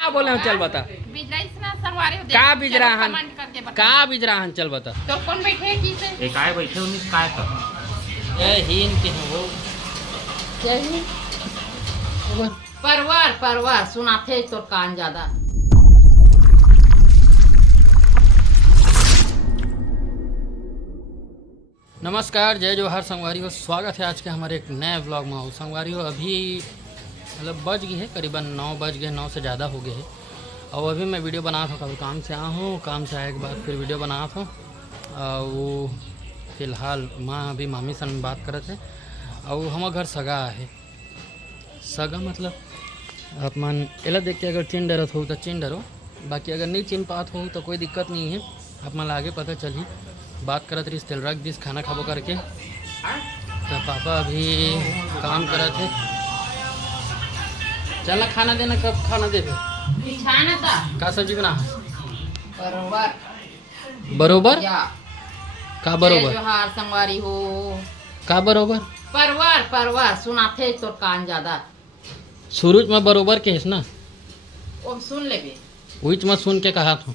क्या बोले चल बता का बिजराहन का बिजराहन चल बता तो कौन बैठे की से एक आए बैठे उन्नीस काय था जय हिंद के हो जय हिंद परवार परवार सुनाथे तो कान ज्यादा। नमस्कार जय जोहार संगवारी हो, स्वागत है आज के हमारे एक नए व्लॉग में। संगवारी हो अभी मतलब बज गई है करीबन 9 बज गए, 9 से ज़्यादा हो गए है। और अभी मैं वीडियो बना था, कभी काम से आया हूँ, काम से आए के बाद फिर वीडियो बना था। वो फिलहाल माँ अभी मामी सन बात करे थे और हमारे घर सगा है। सगा मतलब आप मान एला देख के अगर चिन्ह डरत हो तो चिन्ह डरो, बाकी अगर नहीं चिन्ह पात हो तो कोई दिक्कत नहीं है। आप मान आगे पता चली बात करत रही तेल रख दिस खाना खाबो करके। तो पापा अभी काम करत है। चल खाना देना, कब खाना देवे का सब्जी बना बरोबर बरोबर या का बरोबर जोहार संगवारी हो का बरोबर परवार परवार सुनाथे तो कान ज्यादा। शुरू में बरोबर के है ना, वो सुन लेबे उच में सुन के कहा था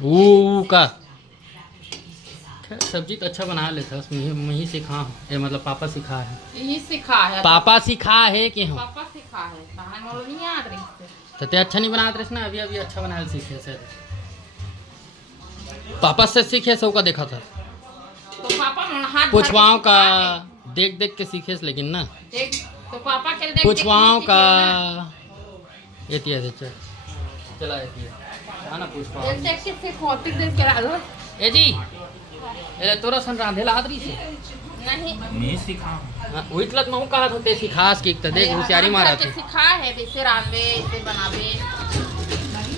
वो का सब्जी तो अच्छा बना लेता मैं ही सिखा हूँ, ये मतलब पापा सिखा है। यही सिखा है पापा सिखा है कि हम पापा सिखा है कहां मोर नहीं याद रही तो ते अच्छा नहीं बनाते रहे ना, अभी अभी अच्छा बनाए सीखे से पापा से सीखे सब का देखा था। तो पापा मन हाथ पुछवाओ का देख देख के सीखे से, लेकिन ना देख तो पापा के देख पुछवाओ का एती है चला एती है ना पुछवाओ देख देख के से खोती देख के रहा ए जी ए तोरा सन रांधेला आदरी से नहीं मैं सिखा वही तलक मैं कहा था ते सिखास की त देख होशियारी मारा थे सिखा है वैसे रांधे ऐसे बनावे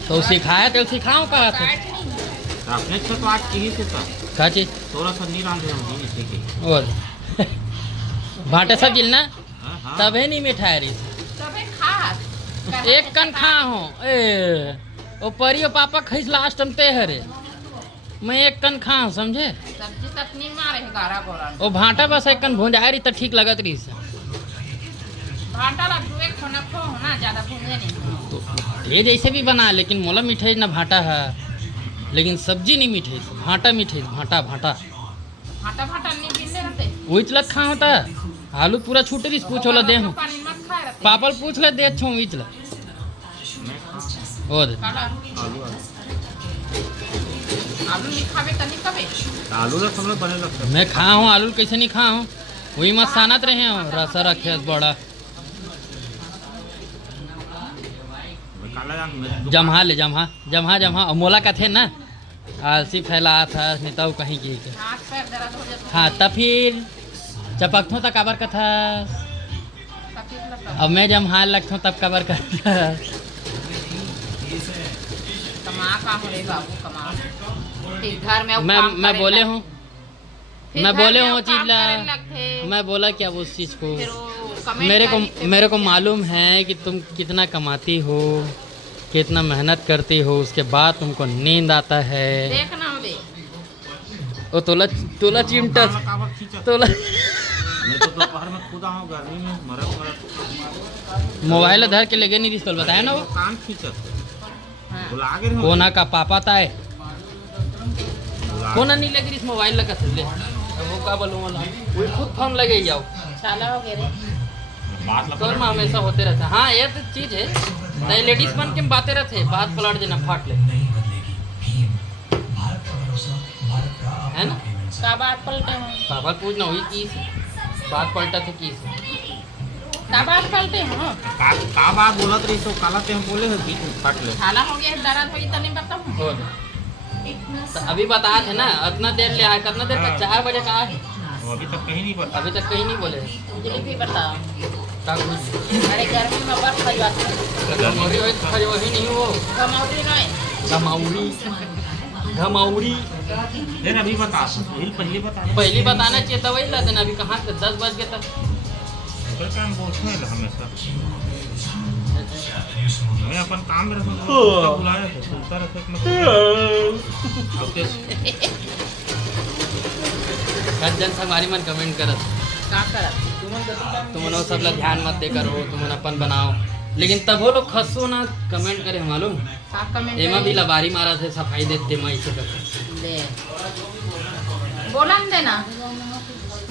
तो सिखाया तो सिखाओ कहा था अपने से तो आज की से था का चीज थोड़ा सा नहीं रांधे हम नहीं सीखे और भाटे सब जिल ना हां तबे नहीं मिठाई रही तबे खा एक कन खा हो ए ओ परियो पापा खइस लास्ट हम ते हरे मैं एक कन खा हूं समझे। सब्जी तक नहीं मारे गारा गोरा ओ भाटा बस एक कन भुंजाई रही त ठीक लगत रही से भाटा ला दो एक खाना खो ना ज्यादा भूंजे नहीं तो ये जैसे भी बना, लेकिन मोला मिठाई ना भाटा है, लेकिन सब्जी नहीं मिठाई भाटा मिठाई भाटा भाटा भाटा भाटा नहीं गिनले रहते वही चलत खा होता आलू पूरा छूटे रही पूछोला दे हूं पानी मत खाए रहते पापल पूछ ले दे छो वही चला और काला आलू आलू नहीं खावे तनी कबे आलू ना हम लोग बने लगता मैं खा हूँ आलू कैसे नहीं खा हूँ, वही मत सानत रहे हो रसा रखे बड़ा काला जान जमहा ले जमहा जमहा जमहा और मोला का थे ना आलसी फैला था नेताओं कहीं की के हाथ पैर दर्द हो जाता हाँ तब फिर चपकथों तक काबर का था, तकलीफ लगता अब मैं जमहा लगता तब काबर का था। कमा का हो रे बाबू कमा ठीक घर में अब काम मैं करे बोले लग- हूँ फिर मैं घर बोले में हूँ अब काम चीज ला करे लगथे, मैं बोला क्या उस चीज को फिर वो कमेंट मेरे को मालूम है कि तुम कितना कमाती हो, कितना मेहनत करती हो, उसके बाद तुमको नींद आता है। देखना होबे ओ तोला तोला चिमटा काबर खींचा तोला मैं तो दोपहर में खुदा हूं गर्मी में मरत मोबाइल धर के लेके नहीं रिश्तल बताया ना वो कान खींचत हां बोला आगे रे कोना का पापा ताए कोना नहीं लगी इस मोबाइल लगा ले वो का बोलूं वाला वो खुद फोन लगे जाओ चाला हो गए रे बात तो में हमेशा होते रहता। हाँ ये तो चीज है नहीं, लेडीज बन के बातें रहते बात पलट देना फाट ले है ना। का बात पलटे हो पापा पूछना हुई की बात पलटा थे की का बात पलटे हो का बात बोलत रही तो काला ते हम बोले हो बीच में फट ले चाला हो गया दर्द होई तनी बताऊं हो तो अभी बता थे ना इतना देर ले आया, कितना देर तक 4 बजे का है, वो अभी तक कहीं नहीं पता अभी तक कहीं नहीं बोले मुझे भी बताओ का कुछ अरे गर्मी में बर्फ खजवाते घमौरी होई तो खरी वही नहीं हो कमौरी नहीं घमौरी घमौरी देन अभी बता वही पहले बता पहली बताना चाहिए था वही ला देना। अभी कहाँ 10 बज गए तक ओकर काम बोलते हैं हमेशा मैं अपन काम में रहता बुलाया था सुनता रहता कि हर जन हमारी मन कमेंट करत का करत तुम सब ला ध्यान मत दे करो, तुम अपन बनाओ लेकिन तब वो लोग खसो ना कमेंट करे मालूम का कमेंट एमा भी लबारी मारा थे सफाई देते मैं इसे कर दे बोलन देना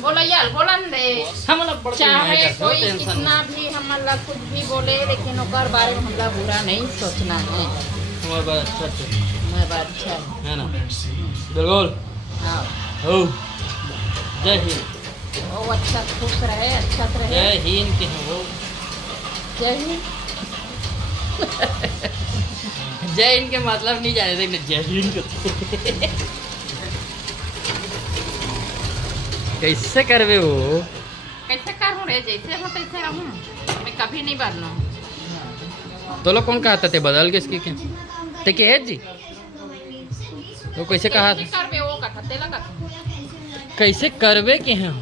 बोलो यार बोलन दे हम लोग पढ़ते चाहे हैं कोई टेंशन कितना भी हमारा कुछ भी बोले लेकिन ओकर बारे में हमरा बुरा नहीं सोचना है। हमारे बात अच्छा अच्छा मैं बात अच्छा है ना बिल्कुल हाँ हो जय हिंद वो अच्छा खुश रहे अच्छा रहे जय हिंद के हैं वो जय हिंद। जय हिंद के मतलब नहीं जाने देंगे जय हिंद के कैसे करवे वो कैसे करूँ रे जैसे हूँ तैसे रहूँ मैं कभी नहीं बदलूँ। तो लोग कौन कहते थे बदल के इसकी क्या ते के है जी तो कैसे कहा था करबे वो कथा तेला कथा कैसे करवे के हैं हो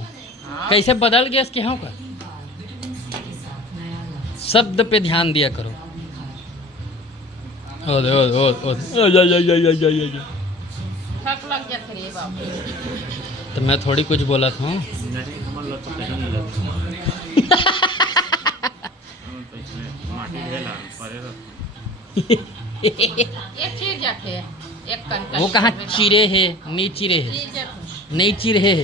कैसे बदल गया इसके हैं का शब्द पे ध्यान दिया करो ओ दे ओ जा थक लग जाते रे बाबू। तो मैं थोड़ी कुछ बोला था एक चीज जाके एक कन वो कहाँ चिरे है नहीं चिरे है नहीं चिरे है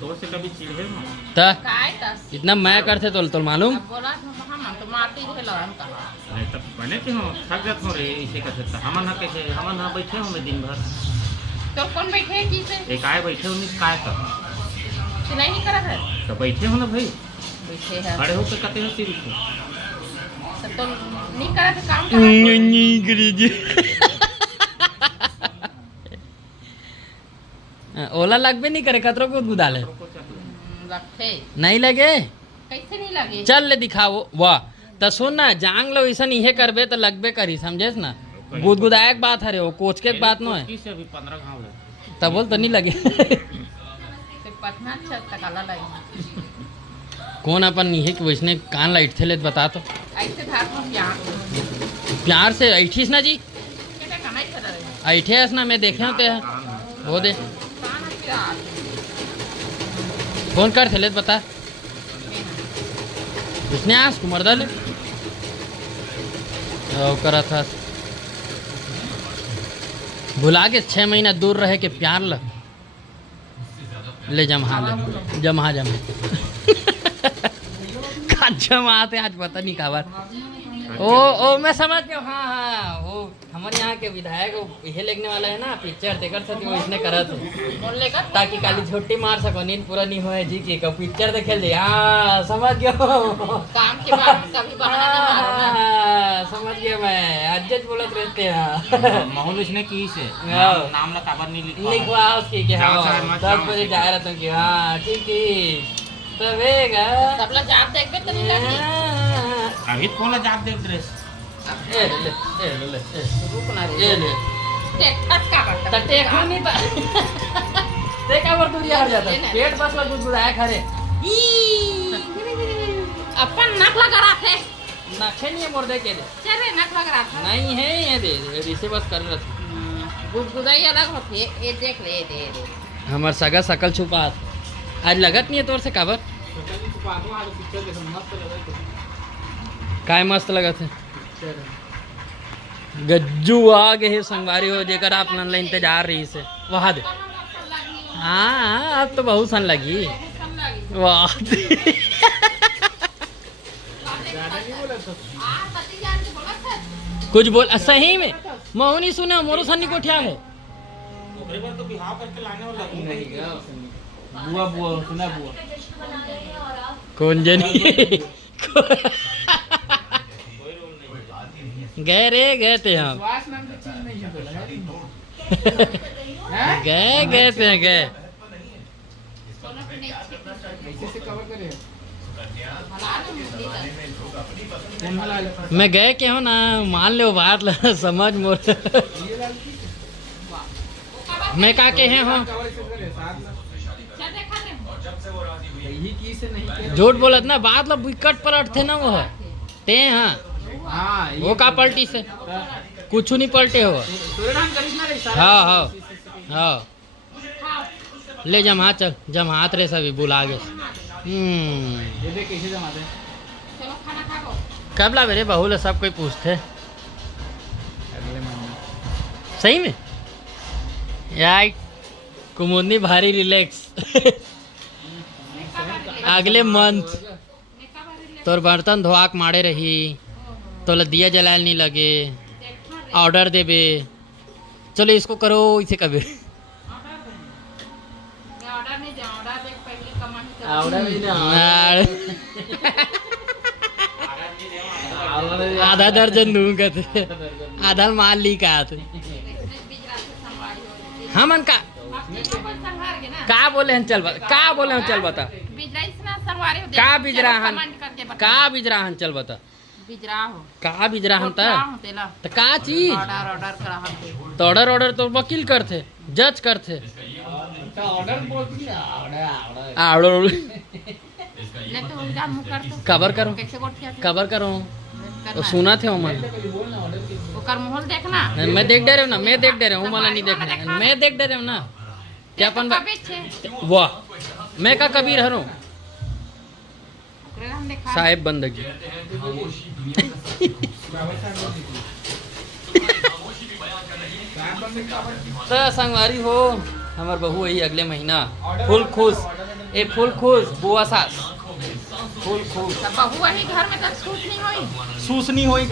तो से कभी चिढ़े ना ता काय ता इतना मैं करते तो मालूम अब बोला तो हम तो माटी रे लहन कहा नहीं तब बने के हो थक जात हो रे इसे का था हमन ना के हमन ना बैठे हो में दिन भर तो कौन बैठे की से एक आए बैठे हो नहीं काय कर सिलाई नहीं करा है तो बैठे हो ना भाई बैठे है खड़े होकर कहते हो सिर से तो नहीं करा तो काम नहीं करीजिए ओला लगबे नहीं करे खतरों को गुदाले लगते नहीं लगे कैसे नहीं लगे चल ले दिखाओ वाह तो सुन ना जांग लो ऐसा नहीं करबे तो लगबे करी समझेस ना गुदगुदायक बात है रे वो कोच के बात नो है से अभी 15 घाव है तब बोल तो नहीं लगे तो पटना अच्छा तकाला लगे कौन अपन नहीं है कि वैसने कान लाइट थे ले बता तो ऐसे धार में प्यार प्यार से ऐठीस ना जी केटा कमाई कर रहे ऐठे ना मैं देखे होते हैं वो दे कान प्यार कौन कर थे ले बता उसने आज कुमार डाले करा था भुला के 6 महीना दूर रहे के प्यार ले जमा जमा जमाते आज पता नहीं काबर ओ मैं समझ गया हाँ वो हमारे यहाँ के विधायक यही लिखने वाला है ना पिक्चर देकर सकते वो इसने करा थे कौन लेकर ताकि काली झोटी मार सको नींद पूरा नहीं होए जी की कब पिक्चर देखे ले हाँ समझ गया काम के बाद कभी बहाना नहीं मारना समझ गया मैं अज्जत बोलत रहते हैं माहौल इसने की से हाँ। नाम ला काबर नहीं लिखवा उसकी कि हाँ जाओ चाहे मत 10 जाओ। बजे जा रहा था कि हाँ ठीक तबेगा सब लोग जाप देखबे तो नहीं लगी अभी कौन जाप देख ड्रेस रुक ना रे ए ले टेक का बता तटे खा नहीं पा ते का वर दूरिया हट जाता पेट बस ला गुदगुदाया खरे अपन नक लगा रखे नाखे नहीं है मोर दे के दे चले नक लगा रखा नहीं है ये दे इसे बस कर रहा गुदगुदाई अलग होती है ये देख ले दे हमार सगा सकल छुपा आज लगत नहीं है तोर से काबर काय मस्त लगत है गज्जू आ गए संगवारी हो जेकर आप ला इंतजार रही से वहाँ दे हाँ अब तो बहुत सन लगी वाह कुछ बोल सही में मऊ नहीं सुने मोरो सन्नी को ठिया है तो बिहाव करके लाने वाला नहीं बुआ बुआ सुना बुआ कौन जनी गए रे गए थे हम गए थे गए मैं गए के हो ना मान लो बात समझ मोर मैं का के हैं हो झूठ बोलत ना बात ला विकट पलट थे ना वो ते हाँ वो का पलटी से कुछ नहीं पलटे हो हाँ हाँ हाँ ले जमा चल जमात रे सभी बुला गए चलो खाना कब ला मेरे बहू ले सब कोई पूछते अगले महीने। सही में यार कुमुदनी भारी रिलैक्स अगले मंथ तोर बर्तन धोआक मारे रही तो दिया जलाल नहीं लगे ऑर्डर देबे चलो इसको करो इसे कभी आधा दर्जन दूंगा थे आधा माल ली का हाँ मन का बोले हैं चल बता का बोले हैं चल बता का बिजरा हन चल बता का बिजरा हन त का चीज तो ऑर्डर तो वकील करते जज करते कबर करो सुना थे मन देखना मैं देख डे रहा हूँ ना मैं देख डे रहा हूँ मला नहीं देखना मैं देख डे रहा हूँ ना क्या अपन वाह मैं का कबीर हर हूँ साहेब बंदगी तो संगवारी हो हमार बहू वही अगले महीना फुल खुश बुआ सास फुल खुश बहू वही घर में तक सूस नहीं होई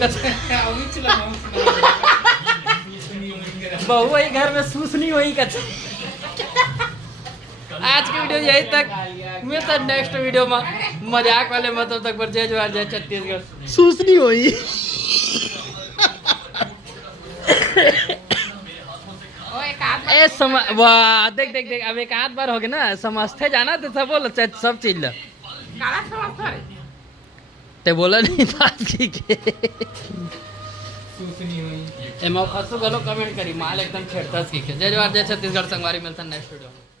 बहू वही घर में सूस नहीं होई आज की वीडियो यही तक मैं तो नेक्स्ट वीडियो में मजाक वाले मतलब तक पर जय जवाहर जय छत्तीसगढ़ सूस नहीं होई वाह देख अब एक आध बार हो गया ना समझते जाना तो सब बोल सब चीज ते बोला नहीं था एमा फसो गलो कमेंट करी माल एकदम छेड़ता सीखे जय जवाहर जय छत्तीसगढ़ संगवारी मिलता नेक्स्ट वीडियो में।